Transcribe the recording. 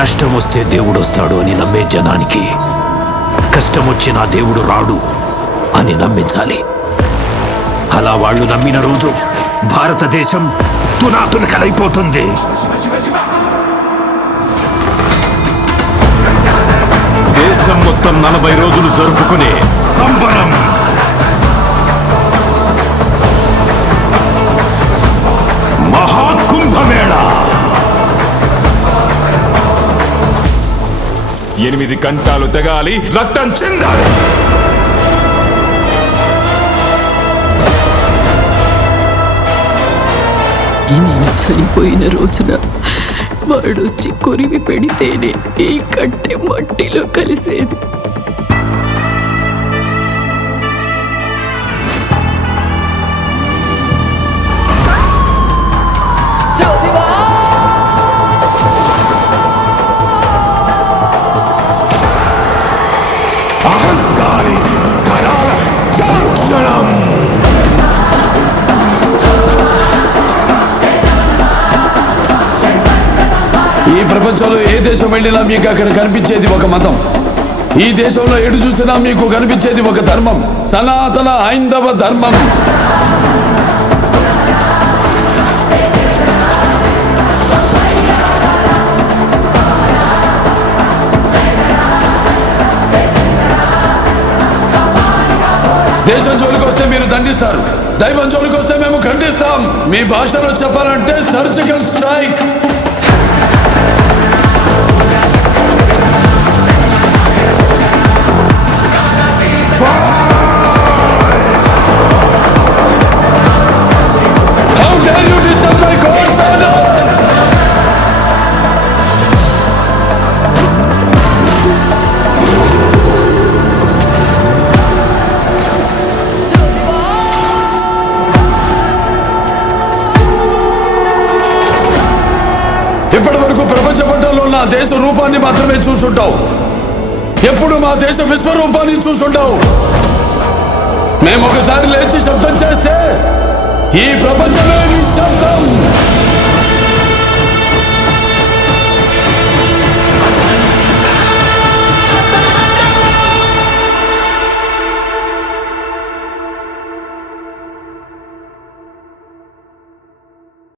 కష్టం వస్తే దేవుడు వస్తాడు అని నమ్మే జనానికి. కష్టం వచ్చినా దేవుడు రాడు అని నమ్మించాలి. అలా వాళ్ళు నమ్మిన రోజు భారతదేశం తునాతునకలైపోతుంది. దేశం మొత్తం నలభై రోజులు జరుపుకునే ఎనిమిది కంటాలు తెగాలి రక్తం చెందాలి. నేను చనిపోయిన రోజున వాడొచ్చి కొరివి పెడితేనే ఈ కట్టె మట్టిలో కలిసేది. ఈ ప్రపంచంలో ఏ దేశం వెళ్ళినా మీకు అక్కడ కనిపించేది ఒక మతం. ఈ దేశంలో ఎటు చూసినా మీకు కనిపించేది ఒక ధర్మం. సనాతన హైందవ ధర్మం. దేశం జోలికి వస్తే మీరు దండిస్తారు. దైవం జోలికి వస్తే మేము ఖండిస్తాం. మీ భాషలో చెప్పాలంటే సర్జికల్ స్ట్రైక్ Thank you. ఇప్పటి వరకు ప్రపంచ పట్టంలో ఉన్న దేశ రూపాన్ని మాత్రమే చూసుంటావు. ఎప్పుడు మా దేశ విశ్వరూపాన్ని చూసుంటావు. మేము ఒకసారి లేచి శబ్దం చేస్తే ఈ ప్రపంచమే నిశ్శబ్దం.